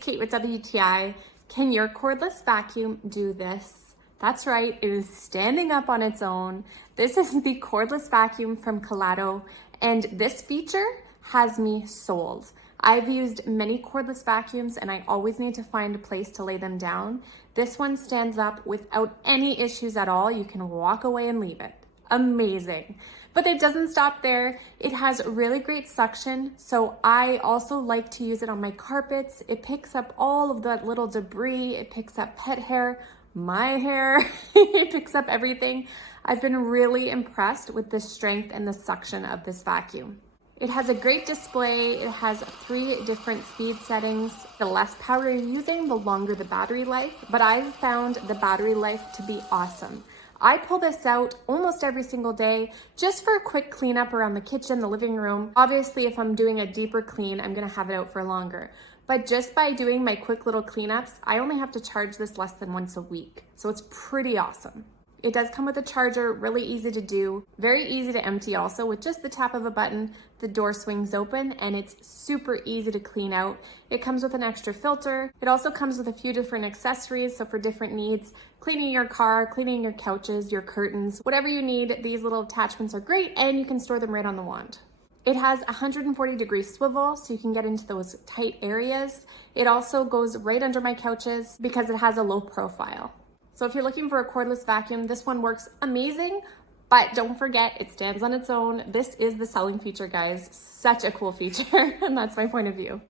it's Kate with WTI. Can your cordless vacuum do this? That's right, it is standing up on its own. This is the cordless vacuum from Kalado, and this feature has me sold. I've used many cordless vacuums and I always need to find a place to lay them down. This one stands up without any issues at all. You can walk away and leave it. Amazing. But it doesn't stop there. It has really great suction, so I also like to use it on my carpets. It picks up all of the little debris. It picks up pet hair, my hair. It picks up everything. I've been really impressed with the strength and the suction of this vacuum. It has a great display. It has 3 different speed settings. The less power you're using, the longer the battery life, but I've found the battery life to be awesome. I pull this out almost every single day just for a quick cleanup around the kitchen, the living room. Obviously, if I'm doing a deeper clean, I'm gonna have it out for longer. But just by doing my quick little cleanups, I only have to charge this less than once a week. So it's pretty awesome. It does come with a charger, really easy to do, very easy to empty also. With just the tap of a button, the door swings open and it's super easy to clean out. It comes with an extra filter. It also comes with a few different accessories, so for different needs, cleaning your car, cleaning your couches, your curtains, whatever you need, these little attachments are great and you can store them right on the wand. It has 140-degree swivel, so you can get into those tight areas. It also goes right under my couches because it has a low profile. So if you're looking for a cordless vacuum, this one works amazing, but don't forget, it stands on its own. This is the selling feature, guys. Such a cool feature, and that's my point of view.